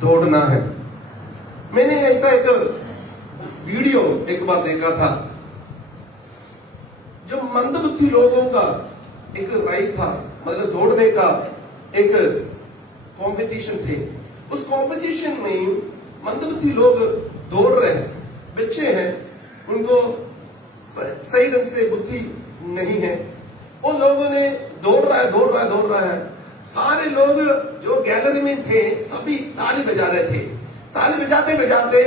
दौड़ना है। मैंने ऐसा एक वीडियो एक बार देखा था, जो मंदबुद्धि लोगों का एक रेस था, मतलब दौड़ने का एक कंपटीशन थे। उस कंपटीशन में मंदबुद्धि लोग दौड़ रहे हैं, बच्चे हैं, उनको सही ढंग से बुद्धि नहीं है। उन लोगों ने दौड़ रहा है। सारे लोग जो गैलरी में थे सभी ताली बजा रहे थे। ताली बजाते बजाते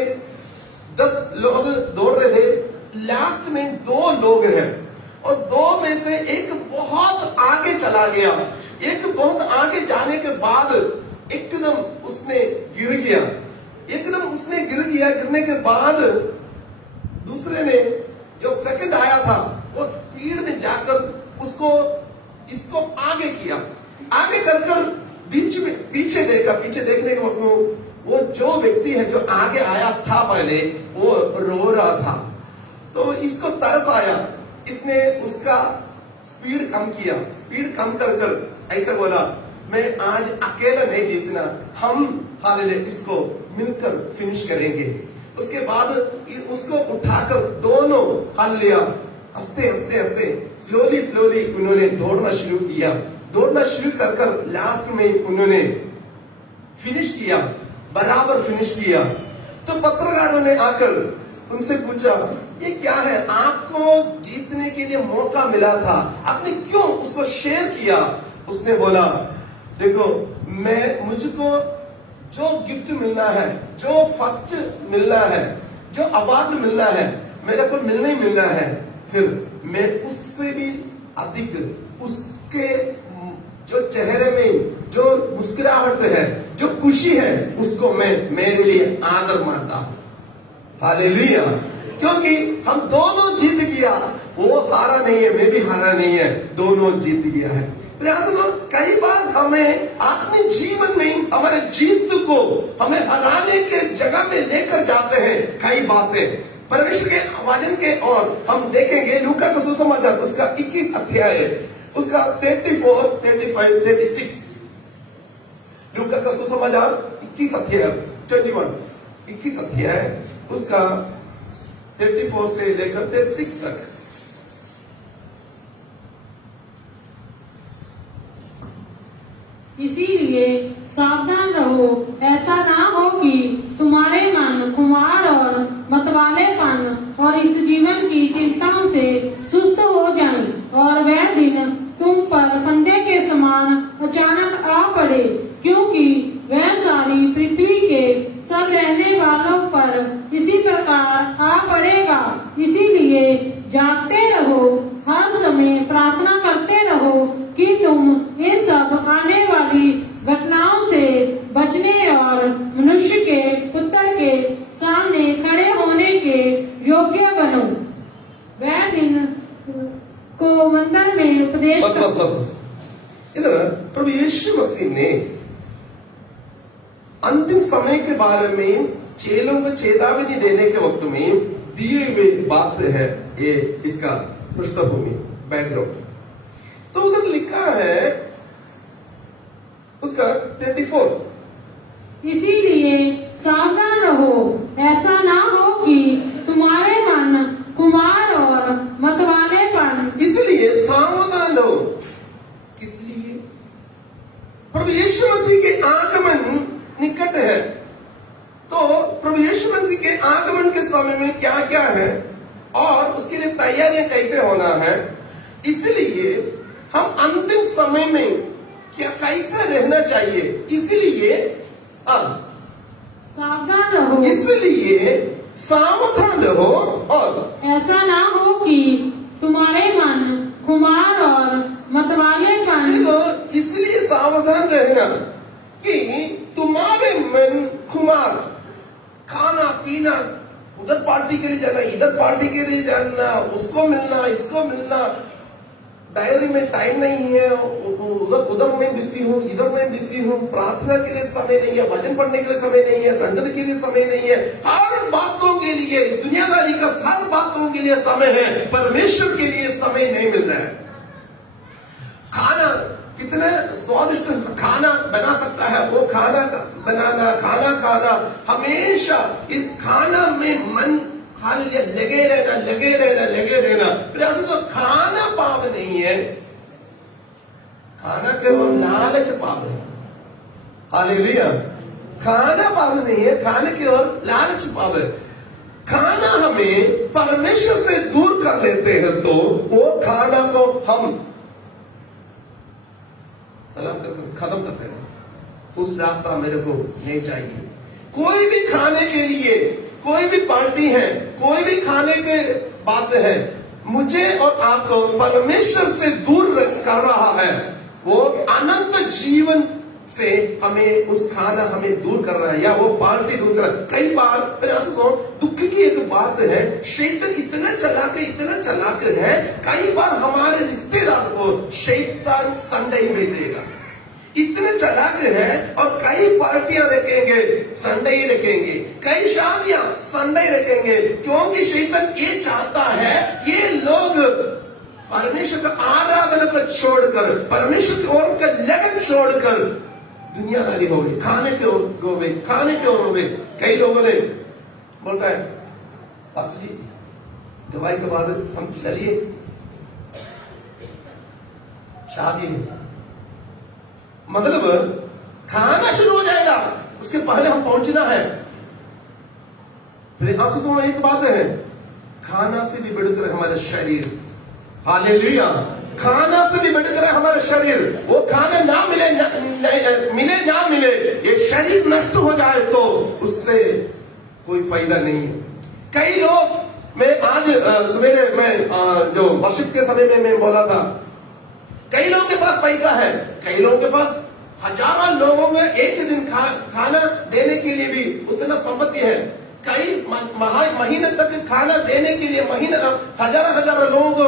10 लोग दौड़ रहे थे, लास्ट में 2 लोग हैं और 2 में से एक बहुत आगे चला गया। एक बहुत आगे जाने के बाद एकदम उसने गिर गया। गिरने के बाद दूसरे ने, जो सेकंड आया था, वो स्पीड में जाकर इसको आगे किया। आगे कर पीछे देखने के वक्त वो जो व्यक्ति है जो आगे आया था पहले, वो रो रहा था। तो इसको तरस आया, इसने उसका स्पीड कम किया। स्पीड कम कर ऐसा बोला, मैं आज अकेला नहीं जीतना, हम हालेलुया इसको मिलकर फिनिश करेंगे। उसके बाद उसको उठाकर दोनों हालेलुया हंसते स्लोली उन्होंने दौड़ना शुरू किया। कर लास्ट में उन्होंने फिनिश किया, बराबर फिनिश किया। तो पत्रकारों ने आकर उनसे पूछा, ये क्या है, आपको जीतने के लिए मौका मिला था, आपने क्यों उसको शेयर किया? उसने बोला, देखो मुझको जो गिफ्ट मिलना है, जो फर्स्ट मिलना है, जो अवार्ड मिलना है, मेरे को मिलना है, फिर मैं उससे भी अधिक उसके जो चेहरे में जो मुस्कुराहट है, जो खुशी है, उसको मैं मेरे लिए आदर मानता हूं। हालेलुया। क्योंकि हम दोनों जीत गया, वो हारा नहीं है, मैं भी हारा नहीं है, दोनों जीत गया है। कई बार हमें आत्मिक जीवन में हमारे जीत को हमें हराने के जगह में लेकर जाते हैं कई बातें परमेश्वर के वचन के। और हम देखेंगे लूका का सुसमाचार उसका 21 अध्याय, उसका 34, 35, 36। लूका का सुसमाचार 21 अध्याय 21 अध्याय उसका 34 से लेकर 36 तक। इसीलिए सावधान रहो, ऐसा ना हो कि तुम्हारे मन खुमार और मतवालेपन और इस जीवन की चिंताओं से सुस्त हो जाएं और वह दिन तुम पर फंदे के समान अचानक आ पड़े, क्योंकि वह सारी पृथ्वी के सब रहने वालों पर इसी प्रकार आ पड़ेगा। इसीलिए जागते रहो, हर समय प्रार्थना करते रहो कि तुम इन सब आने वाली घटनाओं से बचने और मनुष्य के पुत्र के सामने खड़े होने के योग्य बनो। वह दिन को मंदिर में उपदेश इधर प्रभु यीशु मसीह ने अंतिम समय के बारे में चेलों को चेतावनी देने के वक्त में दिए हुए बात है, ये इसका पृष्ठभूमि बैकग्राउंड। तो उधर लिखा है उसका 34, इसीलिए सावधान रहो, ऐसा ना हो कि तुम्हारे मन कुमार और मतवालेपन। इसलिए सावधान हो, किस लिए? प्रभु यीशु मसीह के आगमन निकट है। तो प्रभु यीशु मसीह के आगमन के समय में क्या क्या है और उसके लिए तैयारियां कैसे होना है, इसलिए हम अंतिम समय में क्या कैसा रहना चाहिए, इसलिए सावधान रहो, इसलिए सावधान रहो और ऐसा ना हो कि तुम्हारे मन खुमार और मतवालेपन। इसलिए सावधान रहना कि तुम्हारे मन खुमार, खाना पीना, उधर पार्टी के लिए जाना, इधर पार्टी के लिए जाना, उसको मिलना, इसको मिलना, डायरी में टाइम नहीं है, उधर मैं बिजी हूँ, इधर मैं बिजी हूँ, प्रार्थना के लिए समय नहीं है, भजन पढ़ने के लिए समय नहीं है, संगत के लिए समय नहीं है, हर बातों के लिए, इस दुनियादारी का हर बातों के लिए समय है, परमेश्वर के लिए समय नहीं मिल रहा है। खाना कितने स्वादिष्ट खाना बना सकता है, वो खाना बनाना, खाना खाना, हमेशा इस खाना में मन हालेलुया लगे रहना। प्रयास तो खाना पाप नहीं है, खाना केवल लालच पाप है। हालेलुया, खाना पाप नहीं है, खाने की ओर लालच पाप है। खाना हमें परमेश्वर से दूर कर लेते हैं, तो वो खाना को हम सलाम करके खत्म करते हैं। उस रास्ता मेरे को नहीं चाहिए। कोई भी खाने के लिए, कोई भी पार्टी है, कोई भी खाने के बात है, मुझे और आपको परमेश्वर से दूर कर रहा है, वो अनंत जीवन से हमें उस खाना हमें दूर कर रहा है, या वो पार्टी दूर कर रहा है। कई बार दुख की एक बात है, शैतान इतना चालाक है, कई बार हमारे रिश्तेदार को शैतान संडे ही भेजेगा, इतने चालाक है, और कई पार्टियां रखेंगे संडे ही रखेंगे, कई शादियां संडे ही रखेंगे, क्योंकि शैतान ये चाहता है ये लोग परमेश्वर का आराधना को छोड़कर, परमेश्वर की ओर का लगन छोड़कर दुनियादारी हो गई, खाने के ओर हो गए। कई लोगों ने बोलता है, पास्टर जी दवाई के बाद हम चलिए शादी में, मतलब खाना शुरू हो जाएगा, उसके पहले हम पहुंचना है। फिर आपसे सुनो, एक बात है, खाना से भी बढ़कर हमारा शरीर, हालेलुया, खाना से भी बढ़कर हमारा शरीर, वो खाना ना मिले ना मिले, ये शरीर नष्ट हो जाए तो उससे कोई फायदा नहीं है। कई लोग, मैं आज सवेरे में जो वर्षिप के समय में मैं बोला था, कई लोगों के पास पैसा है, कई लोगों के पास हजारों लोगों में एक दिन खाना देने के लिए भी उतना संपत्ति है, कई महीने तक खाना देने के लिए, हजारों लोगों को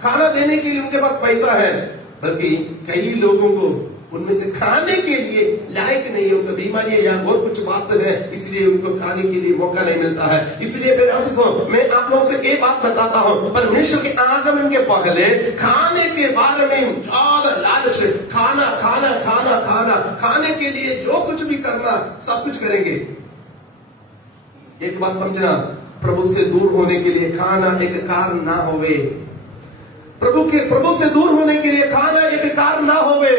खाना देने के लिए उनके पास पैसा है, बल्कि कई लोगों को उनमें से खाने के लिए लायक नहीं है, उनको बीमारी या और कुछ बात है, इसलिए उनको खाने के लिए मौका नहीं मिलता है। इसलिए मैं आप लोगों से एक बात बताता हूँ, परमेश्वर के आगमन के पहले खाने के बारे में ज्यादा लालच, खाने के लिए जो कुछ भी करना सब कुछ करेंगे। एक बात समझना, प्रभु से दूर होने के लिए खाना एक कारण ना होवे, प्रभु से दूर होने के लिए खाना एक कारण ना होवे,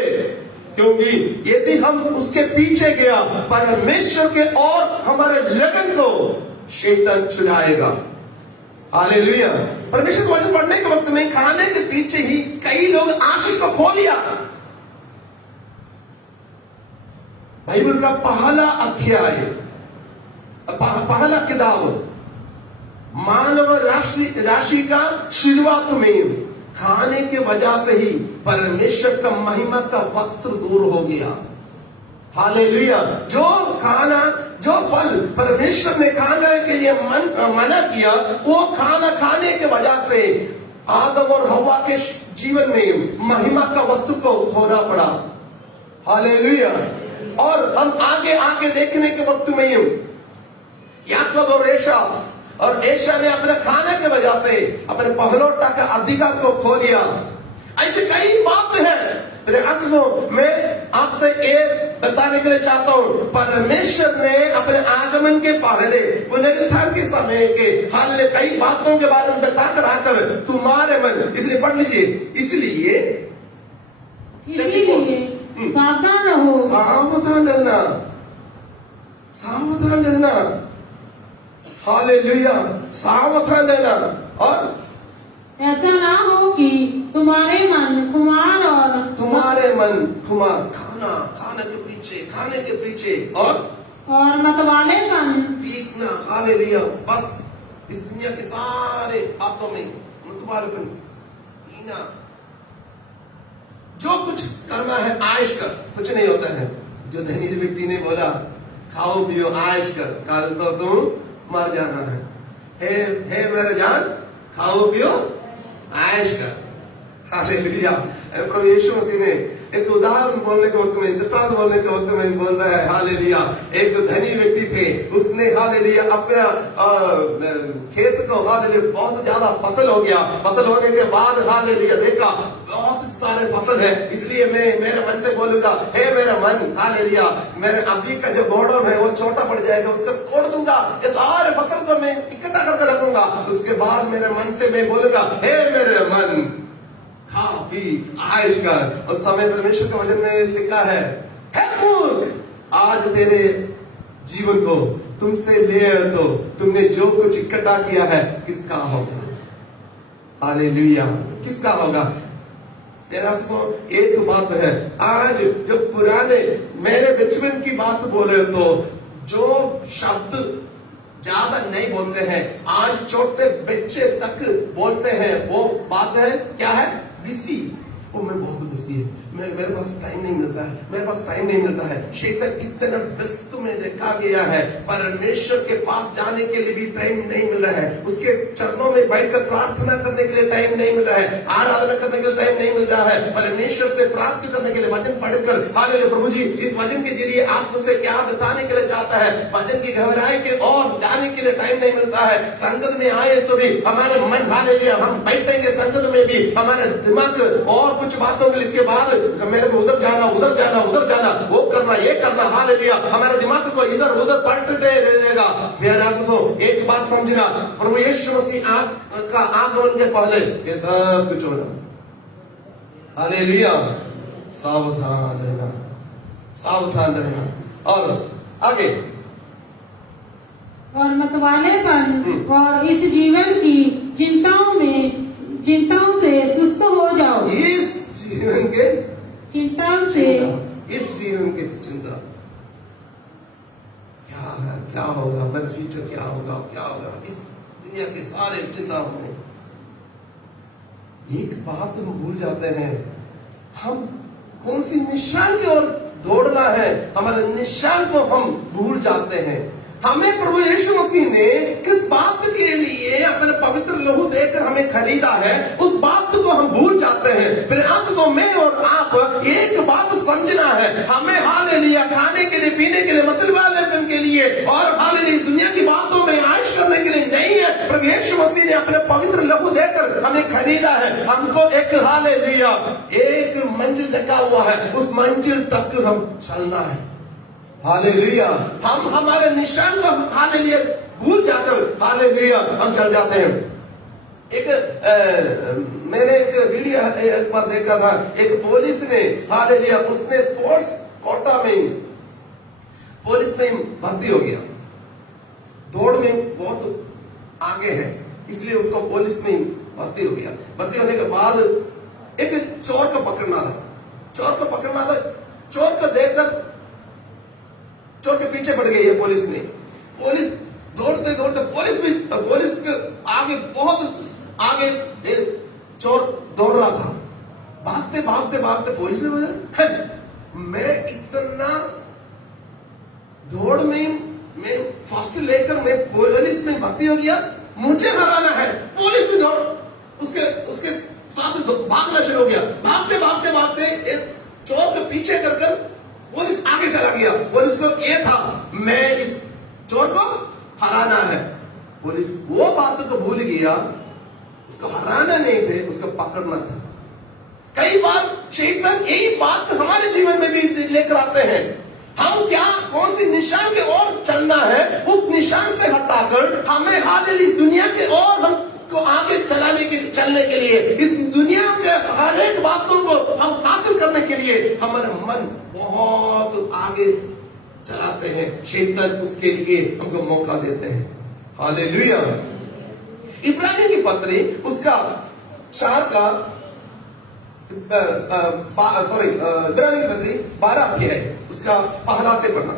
क्योंकि यदि हम उसके पीछे गया, परमेश्वर के और हमारे लगन को शैतान छुड़ाएगा। हालेलुया, परमेश्वर को वचन पढ़ने के वक्त में खाने के पीछे ही कई लोग आशीष को खो लिया। बाइबल का पहला अध्याय, पहला किताब, मानव राशि का शुरुआत में खाने के वजह से ही परमेश्वर का महिमा का वस्त्र दूर हो गया। हालेलुया, जो फल परमेश्वर ने खाने के लिए मना किया, वो खाना खाने के वजह से आदम और हवा के जीवन में महिमा का वस्त्र को खोना पड़ा। हालेलुया, और हम आगे देखने के वक्त में याकूब और एशा ने अपने खाने की वजह से अपने पहलौठा का अधिकार को खो लिया। ऐसे कई बात है। मैं आपसे एक बताने के लिए चाहता हूँ, परमेश्वर ने अपने आगमन के पहले पुनरुत्थान के समय के हाल में कई बातों के बारे में बताकर आकर तुम्हारे मन, इसलिए पढ़ लीजिए, इसलिए सावधान रहो, सावधान रहना। हालेलुया, सावधान रहना। और ऐसा ना हो कि तुम्हारे मन खुमार, खाने के पीछे और मतवालेपन पीकना। हालेलुया, बस इस दुनिया के सारे बातों में मतवालेपन, पीना, जो कुछ करना है आयश कर, कुछ नहीं होता है। जो धनी व्यक्ति ने बोला खाओ पियो आयश कर, कल तो तुम मर जाना है। हे मेरे जान, खाओ पियो आयश कर। हालेलुया, प्रभु यीशु मसीह ने एक उदाहरण बोलने के वक्त में, दृष्टांत बोलने के वक्त में बोल रहा है, हालेलुया। एक धनी व्यक्ति थे, उसने हालेलुया अपना खेत को हालेलुया बहुत ज्यादा फसल हो गया। फसल होने के बाद हालेलुया देखा बहुत सारे फसल है, इसलिए मैं मेरे मन से बोलूंगा, हे मेरा मन हालेलुया, मेरे अभी का जो गोडाउन है वो छोटा पड़ जाएगा, उसको तोड़ दूंगा, ये सारे फसल को मैं इकट्ठा करके रखूंगा। उसके बाद मेरे मन से मैं बोलूंगा, हे मेरे मन खा पी आयश कर। उस समय परमेश्वर के वचन में लिखा है, हे मूर्ख, आज तेरे जीवन को तुमसे ले तो तुमने जो कुछ इकट्ठा किया है किसका होगा? हालेलुया, किसका होगा? तेरा तो एक बात है, आज जो पुराने मेरे बचपन की बात बोले तो जो शब्द ज्यादा नहीं बोलते हैं, आज छोटे बच्चे तक बोलते हैं, वो बात है क्या है? बिजी। वो मैं बहुत बिजी है, मेरे पास टाइम नहीं मिलता है, मेरे पास टाइम नहीं मिलता है। शैतान इतना व्यस्त में रखा गया है, परमेश्वर के पास जाने के लिए भी टाइम नहीं मिल रहा है, उसके चरणों में बैठकर प्रार्थना करने के लिए टाइम नहीं मिल रहा है, आराधना करने के लिए टाइम नहीं मिल रहा है, परमेश्वर से प्राप्त करने के लिए वचन पढ़कर हालेलुया प्रभु जी इस वचन के जरिए आप मुझसे क्या बताने के लिए चाहता है, वचन की गहराई के और जाने के लिए टाइम नहीं मिलता है। संगत में आए तो भी हमारे मन हालेलुया, हम बैठेंगे संगत में भी हमारा दिमाग और कुछ बातों के लिए, इसके बाद मेरे को उधर जाना, उधर जाना, उधर जाना, वो करना, ये करना, हालेलुया, हमारे दिमाग को इधर उधर पलटते रहेगा। मेरा दोस्तों एक बात समझना, प्रभु यीशु मसीह का आगमन के पहले ये सब कुछ होना। हालेलुया, सावधान रहना, सावधान रहना। और आगे, और मतवालेपन और इस जीवन की चिंताओं से सुस्त हो जाओ। इस जीवन के चिंताओं से, इस जीवन की चिंता क्या है, क्या होगा, मेरा फ्यूचर क्या होगा, क्या होगा, इस दुनिया के सारे चिंताओं में एक बात हम भूल जाते हैं, हम कौन सी निशान की ओर दौड़ना है, हमारे निशान को हम भूल जाते हैं। हमें प्रभु यीशु मसीह ने किस बात के लिए अपने पवित्र लहू देकर हमें खरीदा है, उस बात को हम भूल जाते हैं। फिर आंसू में और आप एक बात समझना है, हमें हालेलुया खाने के लिए, पीने के लिए, मतलब के लिए और हालेलुया दुनिया की बातों में आयश करने के लिए नहीं है। प्रभु यीशु मसीह ने अपने पवित्र लहू देकर हमें खरीदा है। हमको एक हालेलुया एक मंजिल लगा हुआ है, उस मंजिल तक हम चलना है। हालेलुया, हम हमारे निशान को हालेलुया भूल जाकर हालेलुया हम चल जाते हैं। मैंने एक वीडियो एक बार देखा था, एक पुलिस ने हालेलुया उसने स्पोर्ट्स कोटा में पुलिस में भर्ती हो गया, दौड़ में बहुत आगे है, इसलिए उसको पुलिस में भर्ती हो गया। भर्ती होने के बाद एक चोर को पकड़ना था, चोर को देखकर चोर के पीछे पड़ गई है पुलिस ने। पुलिस दौड़ते दौड़ते पुलिस के आगे, बहुत आगे चोर दौड़ रहा था, भागते पुलिस ने बोला, मैं इतना दौड़ में मैं फर्स्ट लेकर मैं पुलिस में भर्ती हो गया, मुझे हराना है। पुलिस भी दौड़ उसके साथ भागना शुरू हो गया। भागते एक चोर के पीछे कर पुलिस आगे चला गया। पुलिस को ये था, मैं इस चोर को हराना है। पुलिस वो बात को भूल गया, उसको हराना नहीं थे, उसको पकड़ना था। कई बार शैतान यही बात हमारे जीवन में भी लेकर आते हैं। हम क्या कौन सी निशान के ओर चलना है, उस निशान से हटाकर हमें हालेलुया दुनिया के ओर हमको आगे चलने के लिए, इस दुनिया के हर एक बातों को हम हासिल करने के लिए हमारा मन बहुत आगे चलाते हैं। शैतान उसके लिए हमको मौका देते हैं। हालेलुया। इब्रानियों की पत्री उसका 4 का इब्रानियों की पत्री 12 अध्याय उसका पहला से पढ़ना।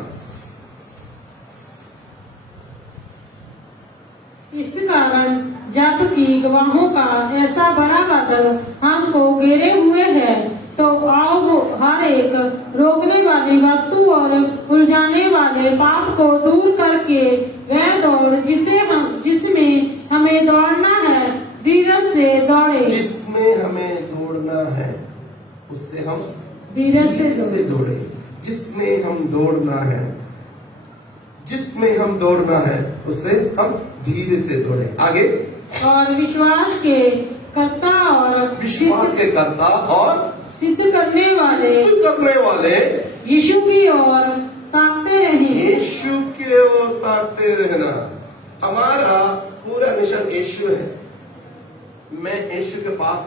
इस कारण जबकि गवाहों का ऐसा बड़ा बादल हमको घेरे हुए है, तो आओ हर एक रोकने वाली वस्तु और उलझाने वाले पाप को दूर करके वह दौड़ जिसमें हमें दौड़ना है, धीरज से दौड़े। जिसमें हमें दौड़ना है उससे हम धीरज से से दौड़े। जिसमें हम दौड़ना है, जिसमें हम दौड़ना है उससे हम धीरे से दौड़े। आगे, और विश्वास के कर्ता और विश्वास के कर्ता और सिद्ध करने वाले सिद्ध करने वाले यीशु की ओर ताकते रहें। यीशु की ओर ताकते रहना। हमारा पूरा मिशन यीशु है। मैं यीशु के पास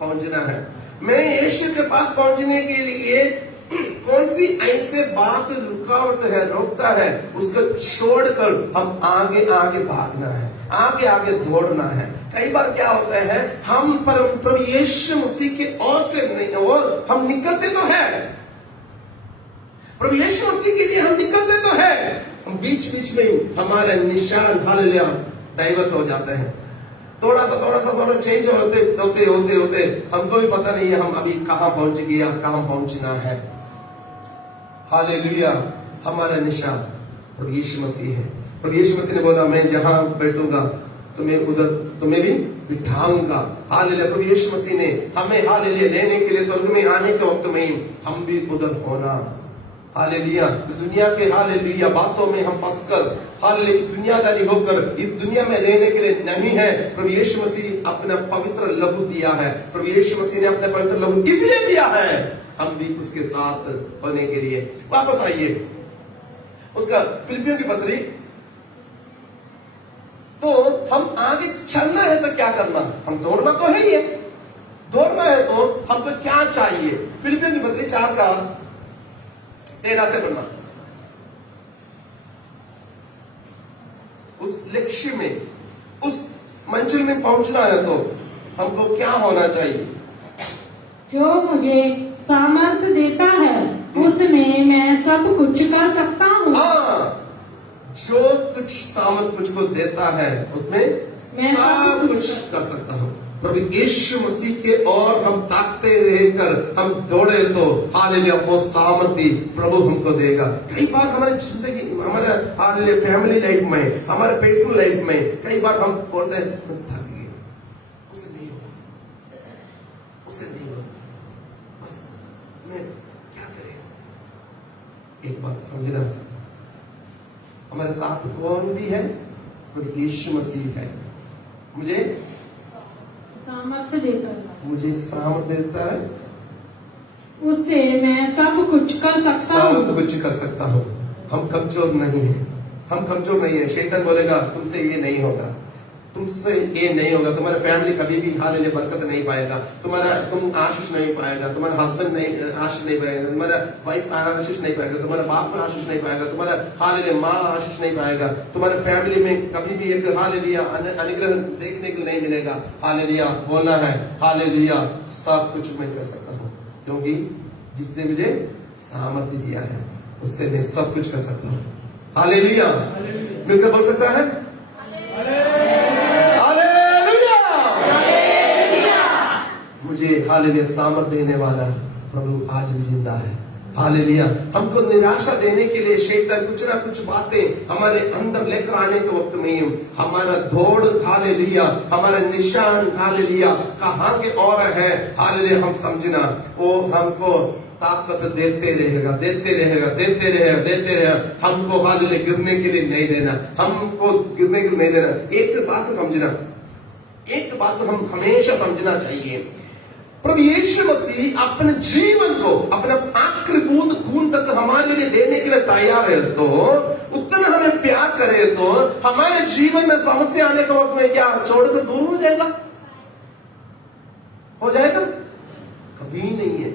पहुंचना है। मैं यीशु के पास पहुंचने के लिए कौन सी ऐसे बात रुकावट है, रोकता है, उसको छोड़कर हम आगे आगे भागना है, आगे आगे दौड़ना है। कई बार क्या होता है, हम प्रभु यीशु मसीह के ओर से नहीं, और हम निकलते तो है, प्रभु यीशु मसीह के लिए हम निकलते तो है, हम बीच बीच में हमारे निशान हालेलुया डाइवर्ट हो जाते हैं। थोड़ा सा चेंज होते हमको भी पता नहीं है हम अभी कहाँ पहुंच गया, कहाँ पहुंचना है। हालेलुया, हमारा निशान प्रभु यीशु मसीह है। प्रभु यीशु मसीह ने बोला, मैं जहां बैठूंगा तुम्हें उधर तुम्हें भी बिठाऊंगा। हालेलुया, प्रभु यीशु मसीह ने हमें हालेलुया लेने के लिए स्वर्ग में आने के वक्त में हम भी उधर होना। हालेलुया, इस दुनिया के हालेलुया बातों में हम फंसकर हालेलुया इस दुनियादारी होकर इस दुनिया में रहने के लिए नहीं है। प्रभु यीशु मसीह अपना पवित्र लहू दिया है। प्रभु यीशु मसीह ने अपना पवित्र लहू इसलिए दिया है हम भी उसके साथ होने के लिए। वापस आइए उसका फिलिपियों की पत्री। तो हम आगे चलना है तो क्या करना, हम दौड़ना तो है ही है। दौड़ना है तो हमको क्या चाहिए। फिलिपियों की पत्री 4:13 से पढ़ना। उस लक्ष्य में, उस मंजिल में पहुंचना है तो हमको क्या होना चाहिए। जो मुझे सामर्थ्य देता है उसमें मैं सब कुछ कर सकता हूँ। हाँ, जो कुछ सामर्थ मुझको देता है उसमें मैं सब कुछ कर सकता हूँ। प्रभु यीशु मसीह के और हम ताकते रहकर हम दौड़े तो हालेलुया वो सामर्थ्य प्रभु हमको देगा। कई बार हमारी जिंदगी, हमारे हालेलुया फैमिली लाइफ में, हमारे पर्सनल लाइफ में कई बार हम बोलते हैं थक गए, उससे नहीं होगा, उससे नहीं होगा, बस मैं क्या करें। एक बात समझना, हमारे साथ कौन भी है, प्रभु यीशु मसीह है। मुझे सामर्थ्य देता है, मुझे सामर्थ्य देता है, उससे मैं सब कुछ कर सकता हूँ। सब कुछ कर सकता हूँ। हम कमजोर नहीं है, हम कमजोर नहीं है। शैतान बोलेगा तुमसे ये नहीं होगा, तुमसे ये नहीं होगा, तुम्हारा फैमिली कभी भी हालेलुया बरकत नहीं पाएगा, तुम आशीष नहीं पाएगा, तुम्हारा हस्बैंड नहीं आशीष नहीं पाएगा, तुम्हारा वाइफ आशीष नहीं पाएगा, तुम्हारा बाप आशीष नहीं पाएगा, तुम्हारा हालेलुया माँ आशीष नहीं पाएगा, तुम्हारे फैमिली में कभी भी एक हालेलुया अनुग्रह देखने को नहीं मिलेगा। हालेलुया बोलना है, हालेलुया सब कुछ मैं कर सकता हूँ, क्योंकि जिसने मुझे सामर्थ्य दिया है उससे मैं सब कुछ कर सकता हूँ। हालेलुया, मिलकर बोल सकता है मुझे हालेलुया सामर्थ देने वाला प्रभु आज भी जिंदा है। हालेलुया, हमको निराशा देने के लिए शैतान कुछ ना कुछ बातें हमारे अंदर लेकर आने के वक्त में हमारा दौड़ हालेलुया, हमारा निशान हालेलुया कहाँ के और है। हालेलुया हम समझना, वो हमको ताकत देते रहेगा, देते रहेगा, देते रहेगा, देते रहेगा। हमको हालेलुया गिरने के लिए नहीं देना, हमको गिरने के लिए नहीं देना। एक बात समझना, एक बात हम हमेशा समझना चाहिए, प्रभु यीशु मसीह अपने जीवन को, अपना आखिरी बूंद खून तक हमारे लिए देने के लिए तैयार है। तो उतना हमें प्यार करे तो हमारे जीवन में समस्या आने के वक्त में क्या छोड़कर दूर हो जाएगा? हो जाएगा? कभी नहीं है।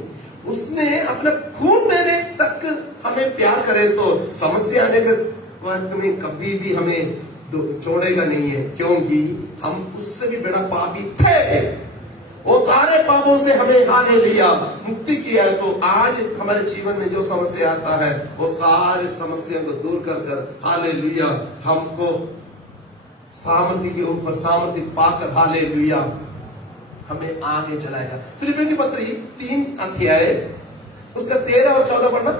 उसने अपना खून देने तक हमें प्यार करे तो समस्या आने के वक्त में कभी भी हमें छोड़ेगा नहीं है, क्योंकि हम उससे भी बड़ा पापी थे। वो सारे पापों से हमें हालेलुया मुक्ति किया है। तो आज हमारे जीवन में जो समस्या आता है वो सारे समस्या को दूर कर कर हालेलुया हमको सामर्थ्य के ऊपर सामर्थ्य पाकर हालेलुया हमें आगे चलाएगा। फिलिपियों की पत्री 3 अध्याय उसका 13 और 14 पढ़ना।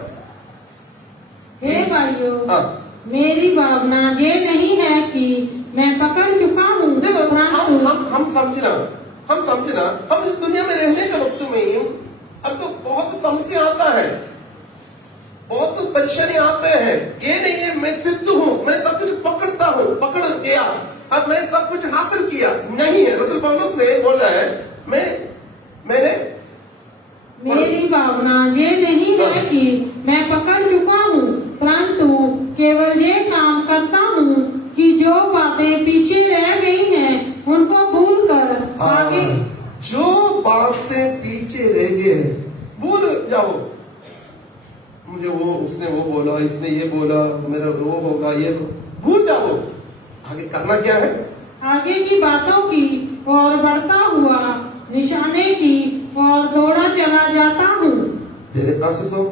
हे भाइयों, हाँ, मेरी भावना ये नहीं है कि मैं पकड़ चुका हूँ, हम समझना, हम इस दुनिया में रहने के वक्त में अब तो बहुत समस्या आता है, बहुत परेशानी आते हैं। ये नहीं है मैं सिद्ध हूं, मैं सब कुछ पकड़ता हूं, पकड़ गया, अब मैं सब कुछ हासिल किया, नहीं है। रसूल पौलुस ने बोला है मैंने मेरी भावना ये नहीं है कि मैं पकड़ चुका हूँ, परंतु केवल ये काम करता हूँ कि जो बातें पीछे रह गई हैं उनको भूल कर आगे। जो बातें पीछे रह गए हैं भूल जाओ। मुझे उसने वो बोला, इसने ये बोला, मेरा वो होगा, ये भूल जाओ। आगे करना क्या है? आगे की बातों की और बढ़ता हुआ निशाने की और दौड़ा चला जाता हूँ। मेरे पास सो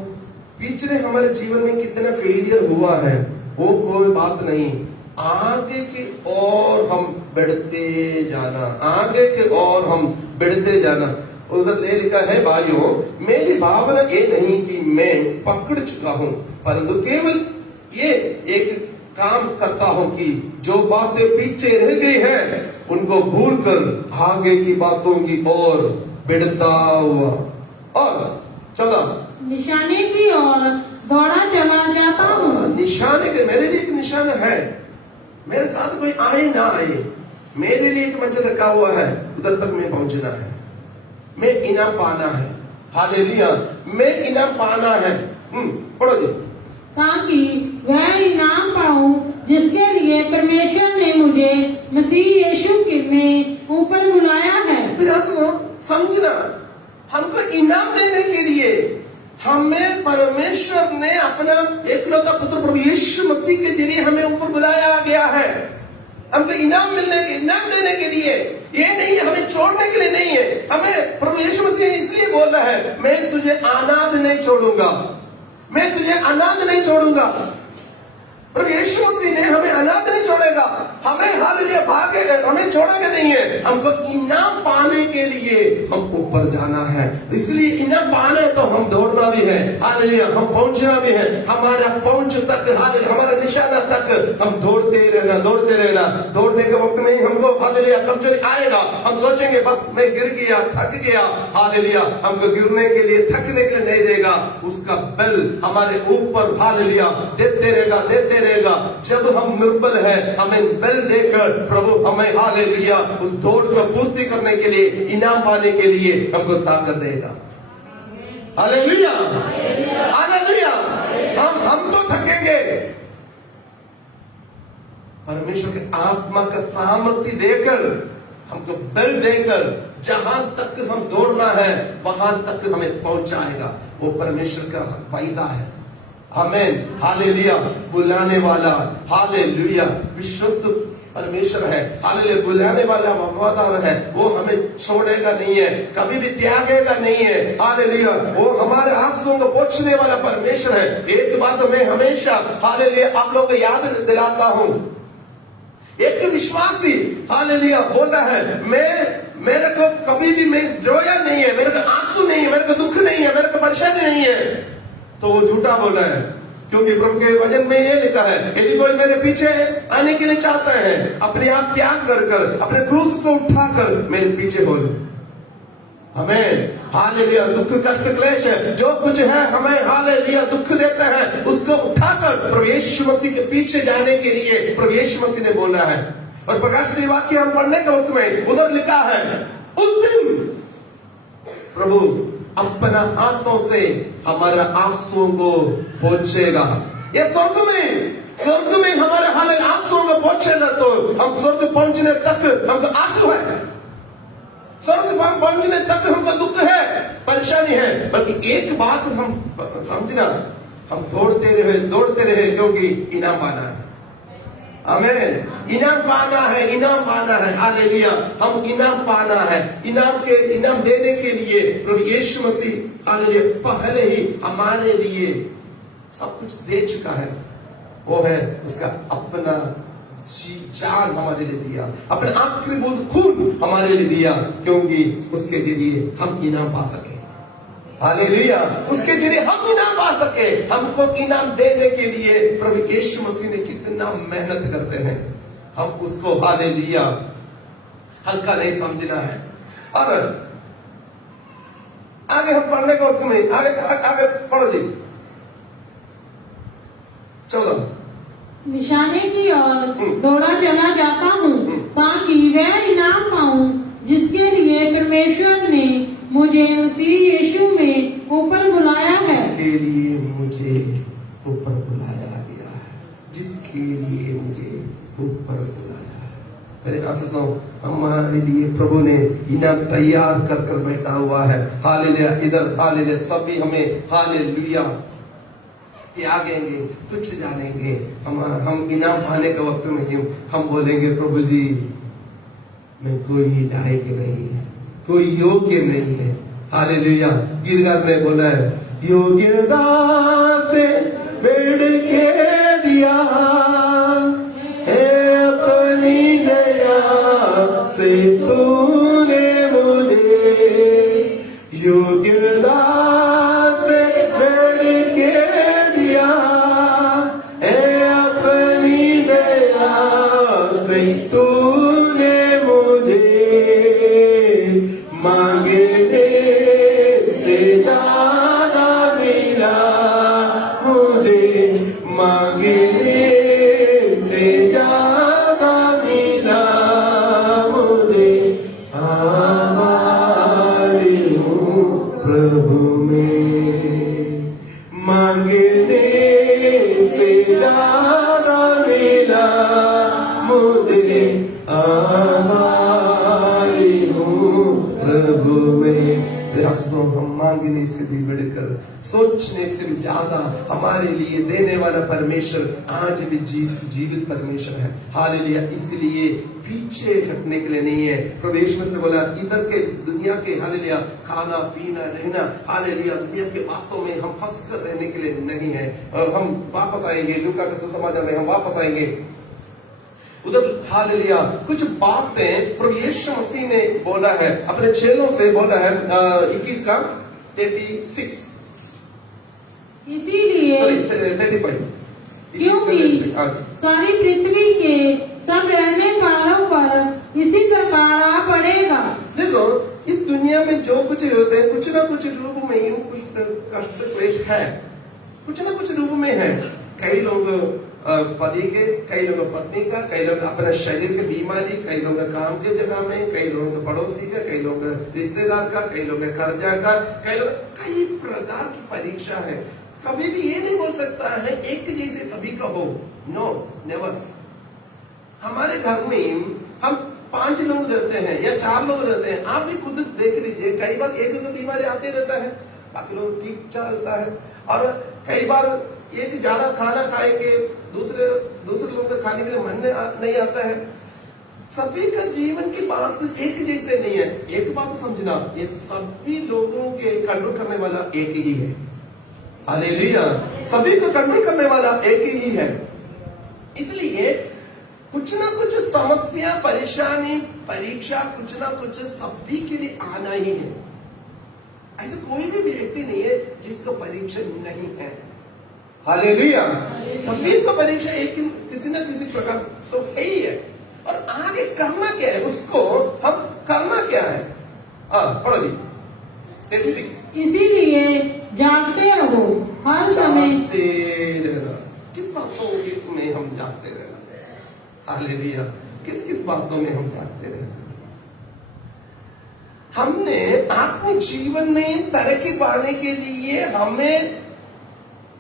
पिछले हमारे जीवन में कितना फेलियर हुआ है वो कोई बात नहीं, आगे की और हम बढ़ते जाना, आगे के और हम बढ़ते जाना। उधर ले लिखा है, भाइयों मेरी भावना ये नहीं कि मैं पकड़ चुका हूँ, परंतु केवल ये एक काम करता हूँ कि जो बातें पीछे रह गई हैं उनको भूलकर आगे की बातों की ओर बढ़ता हुआ और चला निशाने की ओर दौड़ा चला जाता हूँ। निशाने के मेरे लिए एक निशान है, मेरे साथ कोई आए ना आए, मेरे लिए एक मंजिल रखा हुआ है, उधर तक मैं पहुंचना है, मैं इनाम पाना है। हालेलुया, मैं इनाम पाना है। पढ़ो जी। ताकि वह इनाम पाऊं जिसके लिए परमेश्वर ने मुझे मसीह यीशु में ऊपर बुलाया है। सुनो, समझना, हमको इनाम देने के लिए हमें परमेश्वर ने अपना एकलौता पुत्र प्रभु यीशु मसीह के जरिए हमें ऊपर बुलाया गया है। हमको इनाम देने के लिए, ये नहीं है हमें छोड़ने के लिए नहीं है। हमें प्रभु यीशु मसीह इसलिए बोल रहा है, मैं तुझे अनाथ नहीं छोड़ूंगा, मैं तुझे अनाथ नहीं छोड़ूंगा। प्रभु यीशु मसीह ने हमें अनाथ नहीं छोड़ेगा, हमें हालेलुया भागे, हमें छोड़ेगा नहीं है। हमको इनाम पाने के लिए हम ऊपर जाना है, इसलिए इनाम पाना है तो हम दौड़ना भी है, हालेलुया हम पहुंचना भी है। हमारा पहुंच तक, हालेलुया हमारा निशाना तक हम दौड़ते रहना। दौड़ने के वक्त में हमको हालेलुया कमजोरी आएगा, हम सोचेंगे बस मैं गिर गया, थक गया। हालेलुया हमको गिरने के लिए, थकने के लिए नहीं देगा, उसका बल हमारे ऊपर हालेलुया देते रहेगा। जब हम निर्बल है हमें बल देकर प्रभु हमें हालेलुया उस दौड़ को पूर्ति करने के लिए, इनाम पाने के लिए हमको ताकत देगा। Hallelujah hallelujah. हम तो थकेंगे, परमेश्वर के आत्मा का सामर्थ्य देकर, हमको बल देकर जहां तक हम दौड़ना है वहां तक हमें पहुंचाएगा। वो परमेश्वर का वायदा है। आमीन हालेलुया। बुलाने वाला हालेलुया विश्वस्त परमेश्वर है, हालेलुया बुलाने वाला वफादार है, वो हमें छोड़ेगा नहीं है, कभी भी त्यागेगा नहीं है। हालेलुया वो हमारे आंसुओं को पोंछने वाला परमेश्वर है। एक बात मैं हमेशा हालेलुया आप लोगों को याद दिलाता हूं, एक विश्वासी हालेलुया बोला है, मेरे को कभी भी मैं रोया नहीं है, मेरे को आंसू नहीं है, मेरे को दुख नहीं है, मेरे को परेशानी नहीं है, तो वो झूठा बोला है। क्योंकि प्रभु के वचन में ये लिखा है, यदि कोई मेरे पीछे आने के लिए चाहता है अपने आप त्याग कर अपने क्रूस को उठाकर मेरे पीछे हो। हमें हालेलुया दुख कष्ट क्लेश है जो कुछ है हमें हालेलुया दुख देता है, उसको उठाकर प्रभु यीशु मसीह के पीछे जाने के लिए प्रभु यीशु मसीह ने बोला है। और प्रकाश की वाक्य हम पढ़ने के वक्त में उधर लिखा है, उस दिन प्रभु अपना हाथों से हमारा आंसुओं को पोंछेगा। ये स्वर्ग में हमारे हाल आंसुओं को पोंछेगा, तो हम स्वर्ग पहुंचने तक हमको आंसू है, स्वर्ग पहुंचने तक हमको दुख है, परेशानी है। बल्कि एक बात हम समझना, हम दौड़ते रहे क्योंकि इनाम पाना है। आमीन। इनाम पाना है हालेलुया। हम इनाम पाना है, इनाम देने के लिए प्रभु यीशु मसीह हालेलुया पहले ही हमारे लिए सब कुछ दे चुका है। वो है उसका अपना जान हमारे लिए दिया, अपने आखिरी बूंद खून हमारे लिए दिया, क्योंकि उसके जरिए हम इनाम पा सके। हालेलुया उसके जरिए हम इनाम पा सके। हमको इनाम देने के लिए प्रभु यीशु मसीह ने कितना मेहनत करते हैं, हम उसको हालेलुया हल्का नहीं समझना है। और आगे हम पढ़ने के वक्त में आगे पढ़ो जी 14 निशाने की ओर दौड़ा चला जाता हूँ ताकि वह इनाम पाऊँ जिसके लिए परमेश्वर ने मुझे मसीह यीशु में ऊपर बुलाया है। जिसके लिए मुझे ऊपर बुलाया गया है, जिसके लिए मुझे ऊपर बुलाया है। मेरे आशीषों, हमारे लिए प्रभु ने इनाम तैयार कर कर बैठा हुआ है। हालेलुया। इधर हालेलुया, सभी हमें हालेलुया त्यागेंगे, तुच्छ जानेंगे। हम इनाम पाने के वक्त में हम बोलेंगे, प्रभु जी मैं कोई लायक नहीं है, कोई योग्य नहीं है। हालेलुया। गीतकार ने बोला है, योग्यता से बेड़ के दिया है अपनी दया से तूने मुझे, योग्यता से बेड़ के दिया है अपनी दया से तूने मुझे, मांगने से ज्यादा मिला मुझे, मांगने से ज्यादा मिला मुझे। आभारी हूँ प्रभु में, मांगने से ज्यादा मिला मुझे। आभारी हूँ प्रभु में। हम मांगने से भी बढ़कर, सोचने से भी ज्यादा हमारे लिए देने वाला परमेश्वर आज भी जीवित परमेश्वर है। हालेलुया। इसलिए पीछे हटने के लिए नहीं है। परमेश्वर से बोला, इधर के दुनिया के हालेलुया खाना पीना रहना, हालेलुया दुनिया के बातों में हम फंस कर रहने के लिए नहीं है। और हम वापस आएंगे, लूका के सुसमाचार में हम वापस आएंगे उधर। हालेलुया। कुछ बातें प्रभु यीशु मसीह ने बोला है, अपने चेलों से बोला है। 21 का 36 इसीलिए 35 क्योंकि सारी पृथ्वी के सब रहने वालों पर इसी प्रकार आ पड़ेगा। देखो, इस दुनिया में जो कुछ होते हैं, कुछ ना कुछ रूप में कुछ कष्ट क्लेश है, कुछ ना कुछ रूप में है। कई लोग पति के, कई लोग पत्नी का, कई लोग अपने शरीर की बीमारी, कई लोग काम के जगह में, कई लोग पड़ोसी का, कई लोग रिश्तेदार का, कई लोग कर्जा का, कई लोग, कई प्रकार की परीक्षा है। कभी भी ये नहीं बोल सकता है एक जैसे सभी का हो। No, never. हमारे घर में हम 5 लोग रहते हैं या 4 लोग रहते हैं। आप भी खुद देख लीजिए, कई बार एक दो बीमारी आते रहता है, बाकी लोग ठीक चलता है। और कई बार एक ज्यादा खाना खाएंगे, दूसरे लोगों का खाने के लिए मन नहीं आता है। सभी का जीवन की बात एक जैसे नहीं है। एक बात समझना, ये सभी लोगों के कंट्रोल करने वाला एक ही है। हालेलुया। सभी को कंट्रोल करने वाला एक ही है। इसलिए कुछ ना कुछ समस्या, परेशानी, परीक्षा, कुछ ना कुछ सभी के लिए आना ही है। ऐसा कोई भी व्यक्ति नहीं है जिसको परीक्षा नहीं है। हालेलुया। सभी को परीक्षा एक किसी न किसी प्रकार तो है ही है। और आगे करना क्या है, उसको हम करना क्या है। पढ़ो जी 36। इसीलिए जागते रहो हर समय। किस बातों में हम जागते रहना? हालेलुया। किस किस बातों में हम जागते रहना? हमने अपने जीवन में तरक्की पाने के लिए हमें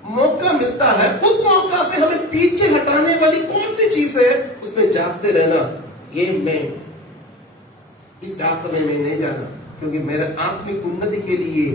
मौका मिलता है, उस मौका से हमें पीछे हटाने वाली कौन सी चीज है, उसमें जागते रहना। ये मैं इस रास्ते में मैं नहीं जाना, क्योंकि मेरे आत्मिक उन्नति के लिए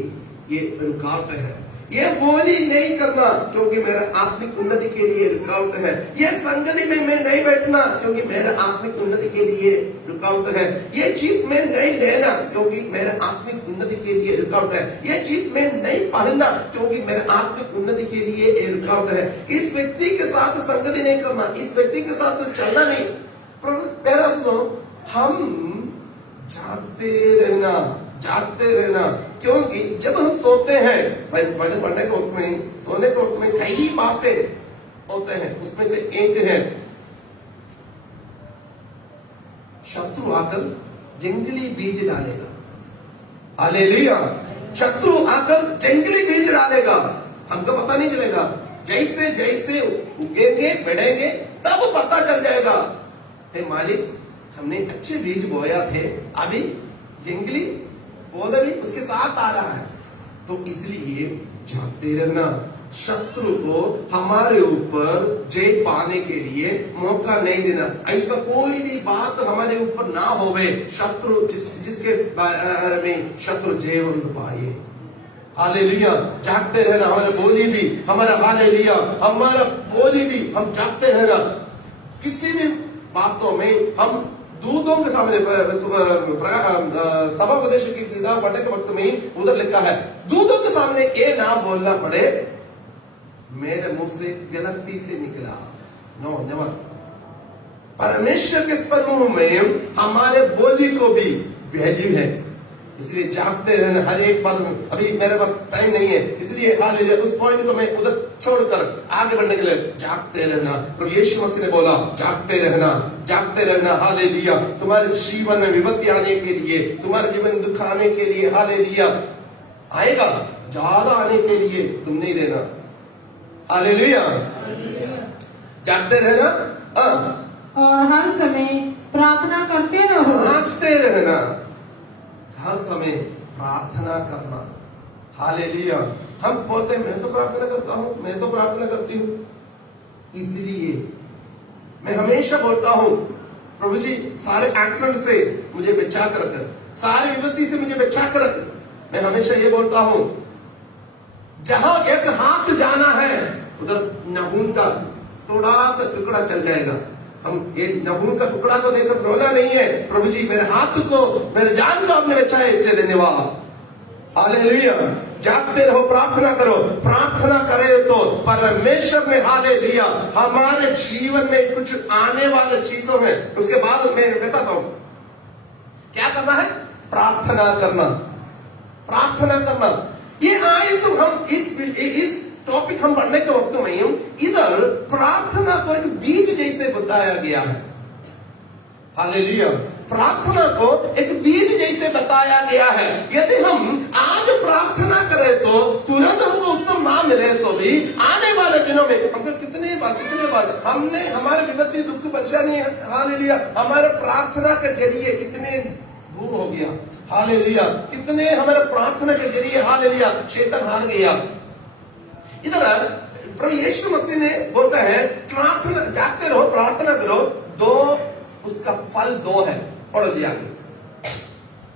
ये रुकावट है। ये बोली नहीं करना, क्योंकि मेरा आत्मिक उन्नति के लिए रुकावट है। ये संगति में मैं नहीं बैठना, क्योंकि मेरा आत्मिक उन्नति के लिए रुकावट है। ये चीज मैं नहीं लेना, क्योंकि मेरे आत्मिक उन्नति के लिए रुकावट है। ये चीज मैं नहीं पहनना, क्योंकि मेरे आत्मिक उन्नति के लिए ये रुकावट है। इस व्यक्ति के साथ संगति नहीं करना, इस व्यक्ति के साथ चलना नहीं। पहला सुनो, हम जागते रहना, क्योंकि जब हम सोते हैं, भजन पढ़ने के वक्त में, सोने के वक्त में कई बातें होते हैं। उसमें से एक है शत्रु आकर जंगली बीज डालेगा। हालेलुया। शत्रु आकर जंगली बीज डालेगा, हमको पता नहीं चलेगा। जैसे जैसे उगेंगे बढ़ेंगे तब पता चल जाएगा, हे मालिक हमने अच्छे बीज बोया थे, अभी जंगली पौधा भी उसके साथ आ रहा है। तो इसलिए जागते रहना, शत्रु को हमारे ऊपर जय पाने के लिए मौका नहीं देना। ऐसा कोई भी बात हमारे ऊपर ना होवे शत्रु जिसके बारे में शत्रु जय पाए। हालेलुया, जागते रहना, हमारे बोली भी हमारा हालेलुया, हमारा बोली भी हम जागते रहना। किसी भी बातों में हम दूतों के सामने सभा उपदेश की किताब पढ़ने के वक्त में उधर लिखा है, दूतों के सामने ये ना बोलना पड़े मेरे मुंह से गलती से निकला। No never. परमेश्वर के समूह में हमारे बोली को भी वैल्यू है, इसलिए जागते रहना हर एक बात में। अभी मेरे पास टाइम नहीं है, इसलिए हालेलुया उस पॉइंट को मैं उधर छोड़कर आगे बढ़ने के लिए जागते रहना। प्रभु यीशु मसीह ने बोला जागते रहना, जागते रहना। हालेलुया, तुम्हारे जीवन में विपत्ति आने के लिए, तुम्हारे जीवन में दुख आने के लिए, हालेलुया आएगा, ज्यादा आने के लिए तुम नहीं रहना। हालेलुया, जागते रहना और हर समय प्रार्थना करते रहो। जागते रहना, हर समय प्रार्थना करना। हालेलुया, हम बोलते हैं मैं तो प्रार्थना करता हूं, मैं तो प्रार्थना करती हूं। इसलिए मैं हमेशा बोलता हूं प्रभु जी सारे एक्सीडेंट से मुझे बचा कर रख, सारी विपत्ति से मुझे बचा कर रख। मैं हमेशा ये बोलता हूं जहां एक हाथ जाना है उधर नाखून का थोड़ा सा टुकड़ा चल जाएगा। हम ये नाखून का टुकड़ा को देखकर रोना नहीं है, प्रभु जी मेरे हाथ को, मेरे जान को आपने बचाया इसलिए धन्यवाद। हालेलुया, जागते रहो, प्रार्थना करो। प्रार्थना करे तो परमेश्वर में हालेलुया हमारे जीवन में कुछ आने वाले चीजों में, उसके बाद मैं बताता हूं क्या करना है। प्रार्थना करना, प्रार्थना करना। ये आए तो हम इस टॉपिक हम पढ़ने के वक्त में इधर प्रार्थना को एक बीज जैसे बताया गया है। हालेलुया, प्रार्थना को एक बीज जैसे बताया गया है। यदि हम आज प्रार्थना करें तो तुरंत हमको उत्तर ना मिले तो भी आने वाले दिनों में हमको कितने बार हमने हमारे विपत्ति दुख परेशानी, हालेलुया हमारे प्रार्थना के जरिए कितने दूर हो गया। हालेलुया, कितने हमारे प्रार्थना के जरिए हालेलुया शैतान हार गया। इधर प्रभु यीशु मसीह ने बोलता है प्रार्थना, जागते रहो, प्रार्थना करो, दो उसका फल दो है। पढ़ो जी आगे।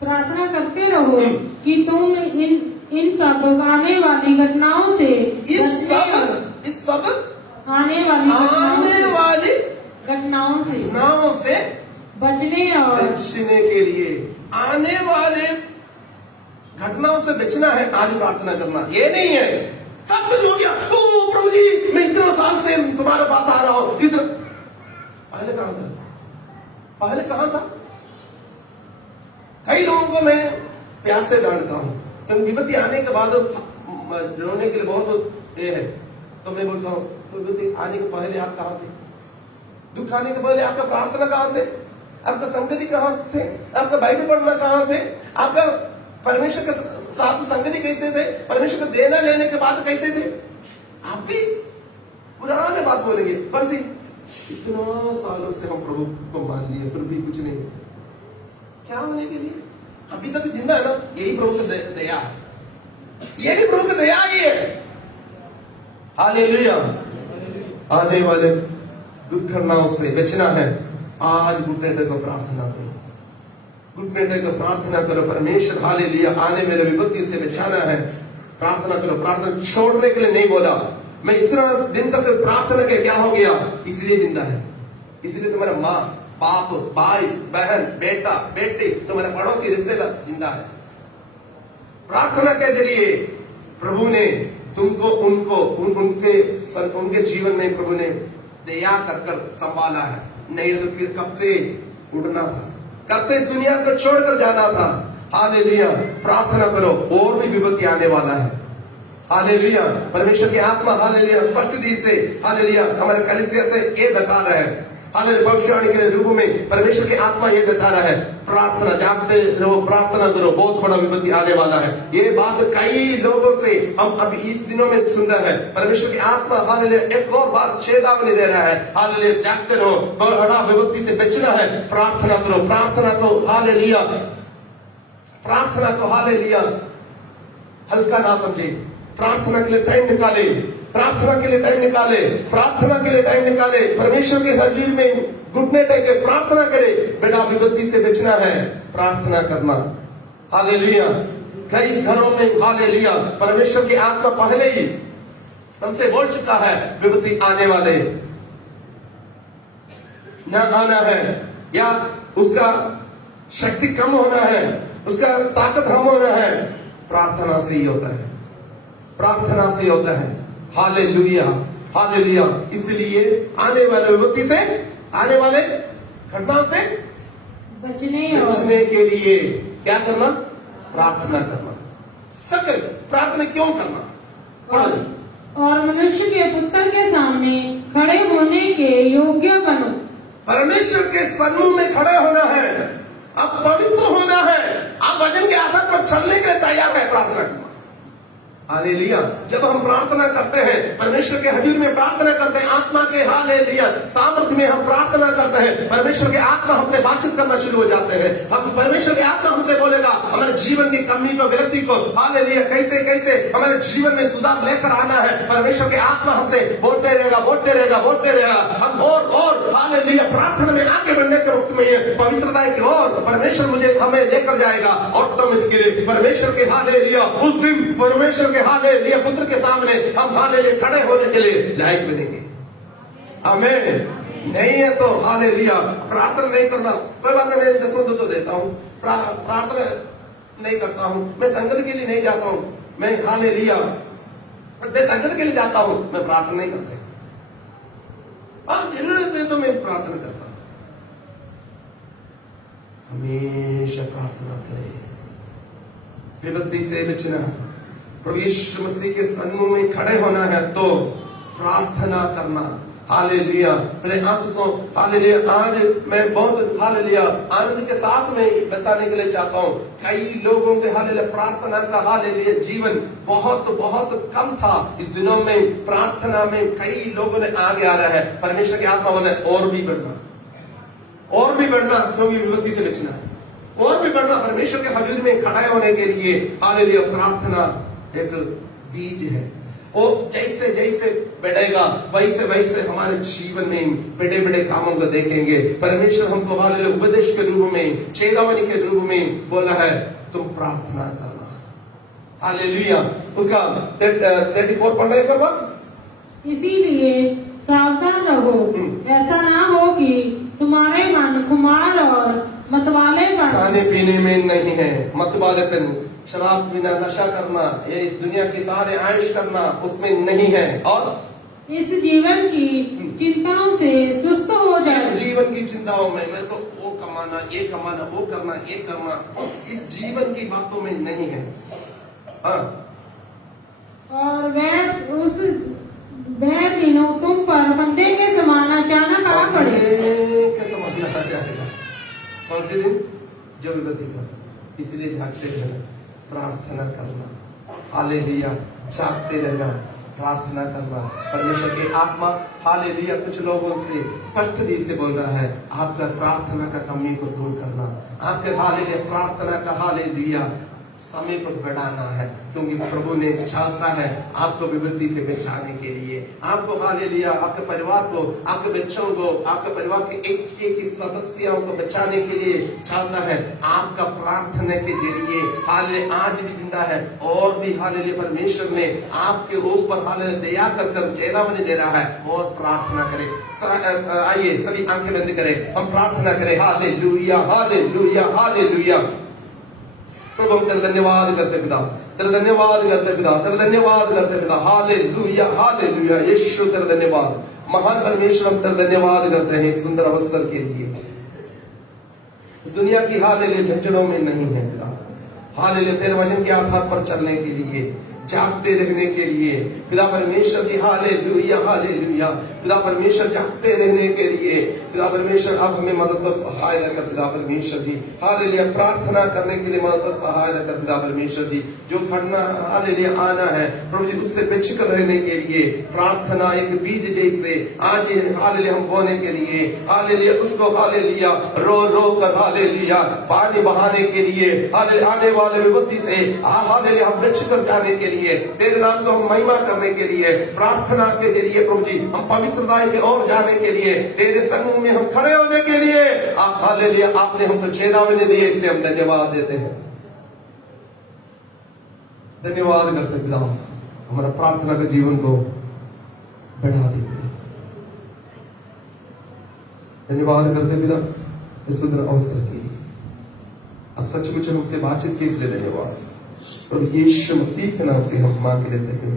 प्रार्थना करते रहो कि तुम इन सब आने वाली घटनाओं से, इस सब आने वाली घटनाओं से बचने और बचने के लिए, आने वाले घटनाओं से बचना है। आज प्रार्थना करना ये नहीं है सब कुछ हो गया, ओ प्रभु जी मैं इतने साल से तुम्हारे पास आ रहा हूं, इतना पहले कहां था, पहले कहां था। कई लोगों को मैं प्यार से डांटता हूं क्योंकि विपत्ति आने के बाद रोने के लिए बहुत ये है, तो मैं बोलता हूं विपत्ति आने के पहले आप कहां थे, दुख आने के पहले आपका प्रार्थना कहां थे, आपका संगति कहां थे, आपका बाइबल पढ़ना कहां थे, आपका परमेश्वर के साथ संगति कैसे थे, परमेश्वर को देना लेने के बाद कैसे थे। आप भी पुराने बात बोलेंगे, पर जी इतना सालों से हम प्रभु को मान लिए फिर भी कुछ नहीं, क्या होने के लिए अभी तक जिंदा है ना, यही प्रभु की दया है, ये भी प्रभु की दया ही है। हालेलुया, आने वाले दुर्घटनाओं से बचना है। आज घुटने टेको प्रार्थना करो, घुटने टेको प्रार्थना करो, परमेश्वर हालेलुया आने मेरे विपत्ति से बचाना है। प्रार्थना करो, प्रार्थना छोड़ने के लिए नहीं बोला। मैं इतना दिन तक प्रार्थना के क्या हो गया, इसलिए जिंदा है, इसलिए तुम्हारा माँ बाप भाई बहन बेटा बेटी तुम्हारे पड़ोसी रिश्तेदार जिंदा है। प्रार्थना के जरिए प्रभु ने तुमको उनके जीवन में प्रभु ने दया कर संभाला है, नहीं तो फिर कब से उड़ना था, कब से इस दुनिया को छोड़कर जाना था। हालेलुया, प्रार्थना करो, और भी विपत्ति आने वाला है। हालेलुया, परमेश्वर की आत्मा हालेलुया स्पष्ट दी से हालेलुया हमारे कलीसिया से ये बता रहे हैं। हालेलुया, भविष्यवाणी के रूप में परमेश्वर की आत्मा ये बता रहा है, प्रार्थना, जागते रहो, प्रार्थना करो, बहुत बड़ा विपत्ति आने वाला है। ये बात कई लोगों से हम अभी इस दिनों में सुन रहे हैं। परमेश्वर की आत्मा हालेलुया एक और बार चेतावनी दे रहा है, हालेलुया, जागते रहो, बड़ा विपत्ति से बचना है, प्रार्थना करो। प्रार्थना तो हालेलुया, प्रार्थना तो हालेलुया हल्का ना समझे, प्रार्थना के लिए टाइम निकाले, प्रार्थना के लिए टाइम निकाले, प्रार्थना के लिए टाइम निकाले, परमेश्वर के हजूर में घुटने टेके प्रार्थना करे। बेटा, विपत्ति से बचना है, प्रार्थना करना। हालेलुया, कई घरों में हालेलुया परमेश्वर की आत्मा पहले ही हमसे बोल चुका है, विपत्ति आने वाले न आना है, या उसका शक्ति कम होना है, उसका ताकत कम होना है। प्रार्थना से ही होता है, प्रार्थना से होता है। Hallelujah, hallelujah. इसलिए आने वाले विपत्ति से, आने वाले घटनाओं से बचने के लिए क्या करना? प्रार्थना करना। सकल प्रार्थना क्यों करना? और मनुष्य के पुत्र के सामने खड़े होने के योग्य बनो। परमेश्वर के सन्मुख में खड़े होना है, अब पवित्र होना है, आप वचन के आधार पर चलने के लिए तैयार है। प्रार्थना करना। हालेलुया, जब हम प्रार्थना करते हैं, परमेश्वर के हजूर में प्रार्थना करते हैं, आत्मा के हालेलुया सामर्थ्य में हम प्रार्थना करते हैं, परमेश्वर के आत्मा हमसे बातचीत करना शुरू हो जाते हैं। हम परमेश्वर के आत्मा हमसे बोलेगा हमारे जीवन की कमी को, गलती को, हालेलुया कैसे कैसे हमारे जीवन में सुधार लेकर आना है। परमेश्वर के आत्मा हमसे बोलते रहेगा, बोलते रहेगा, बोलते रहेगा। हम और हालेलुया प्रार्थना में आगे बढ़ने के वक्त में पवित्रता की ओर परमेश्वर मुझे हमें लेकर जाएगा ऑटोमेटिकली। परमेश्वर के हालेलुया उस दिन परमेश्वर हालेलुया पुत्र के सामने हम हालेलुया खड़े होने के लिए लायक बनेंगे। आमीन। नहीं है तो हालेलुया प्रार्थना नहीं करना, कोई बात नहीं, मैं दसों तो देता हूँ, प्रार्थना नहीं करता हूँ, मैं संगत के लिए नहीं जाता हूँ, मैं हालेलुया मैं संगत के लिए जाता हूँ, मैं प्रार्थना नहीं करता। आप जरूरत है तो मैं प्रार्थना करता हूँ। हमेशा प्रार्थना करें, विपत्ति से बचना, प्रभु यीशु मसीह के सन्मुख में खड़े होना है तो प्रार्थना करना। हालेलुया, मेरे आंसू हालेलुया आज मैं बहुत हालेलुया आनंद के साथ में बताने के लिए चाहता हूँ। कई लोगों के हालेलुया प्रार्थना का हालेलुया जीवन बहुत बहुत कम था। इस दिनों में प्रार्थना में कई लोगों ने आगे आ रहा है। परमेश्वर की आत्मा होने और भी बढ़ना, और भी बढ़ना, क्योंकि विपत्ति से बचना है, और भी बढ़ना परमेश्वर के हजूर में खड़े होने के लिए। हालेलुया प्रार्थना एक बीज है, और जैसे जैसे बढ़ेगा वैसे वैसे हमारे जीवन में बड़े बड़े कामों को देखेंगे। परमेश्वर हमको हालेलुया उपदेश के रूप में, चेतावनी के रूप में बोला है, तुम प्रार्थना करना। हालेलुया, उसका 34 पढ़ना एक बार। इसीलिए सावधान रहो, ऐसा ना हो कि तुम्हारे मन खुमार और मतवालेपन, खाने पीने में नहीं है, मतवालेपन, शराब पीना, नशा करना, ये इस दुनिया के सारे आयुष करना, उसमें नहीं है। और इस जीवन की चिंताओं से सुस्त हो जाए। इस जीवन की चिंताओं में मेरे को वो कमाना, ये कमाना, वो करना, ये करना, इस जीवन की बातों में नहीं है। हाँ, और वह दिनों तुम पर फंदे के समान अचानक आ पड़े। कैसा मतलब आ जाएगा? कौन से दिन? जो विपत्ति का। इसलिए जागते रहना, प्रार्थना करना, हालेलुया जागते रहना, प्रार्थना करना। परमेश्वर की आत्मा हालेलुया कुछ लोगों से स्पष्ट रीति से बोल रहा है, आपका प्रार्थना का कमी को दूर करना, आपके हालेलुया प्रार्थना का हालेलुया समय को बढ़ाना है, क्योंकि प्रभु ने चाहता है आपको विपत्ति से बचाने के लिए, आपको हालेलुया आपके परिवार को, आपके बच्चों को, आपके परिवार के एक एक सदस्यों को बचाने के लिए चाहता है। आपका प्रार्थना के जरिए हालेलुया आज भी जिंदा है, और भी हालेलुया परमेश्वर ने आपके ऊपर हालेलुया दया कर चेतावनी दे रहा है, और प्रार्थना करें। आइए सभी आंखें बंद करें, हम प्रार्थना करें। Hallelujah, hallelujah, hallelujah. प्रभु हम तेरा धन्यवाद करते पिता, तेरा धन्यवाद करते पिता, तेरा धन्यवाद करते पिता। Hallelujah, hallelujah. यीशु तेरा धन्यवाद, महान परमेश्वर हम तेरा धन्यवाद करते हैं इस सुंदर अवसर के लिए। इस दुनिया की हालेलुया झंझटों में नहीं है पिता, हालेलुया तेरे वचन के आधार पर चलने के लिए, जागते रहने के लिए। पिता परमेश्वर जी हालेलुया हालेलुया। पिता परमेश्वर जागते रहने के लिए पिता परमेश्वर आप हमें मदद और सहायता कर पिता परमेश्वर जी हालेलुया। प्रार्थना करने के लिए मदद और सहायता कर पिता परमेश्वर जी। जो खड़ना हालेलुया आना है प्रभु जी उससे बेचकर रहने के लिए प्रार्थना एक बीज जैसे आज हालेलुया हम बोने के लिए हालेलुया उसको हालेलुया रो रो कर हालेलुया पानी बहाने के लिए हालेलुया आने वाले विपत्ति से हालेलुया हम बेचकर जाने के लिए तेरे नाम को हम महिमा करने के लिए प्रार्थना के जरिए प्रभु जी हम पवित्रता की ओर जाने के लिए तेरे समूह में हम खड़े होने के लिए आप हालेलुया आपने हमको चेतावनी दी है इसलिए हम धन्यवाद देते हैं। धन्यवाद करते पिता हमारा प्रार्थना के जीवन को बढ़ा देते हैं। धन्यवाद करते पिता इस सुंदर अवसर की अब सचमुच हमसे बातचीत की इसलिए धन्यवाद। प्रभु यीशु मसीह के नाम से हम मांग लेते हैं।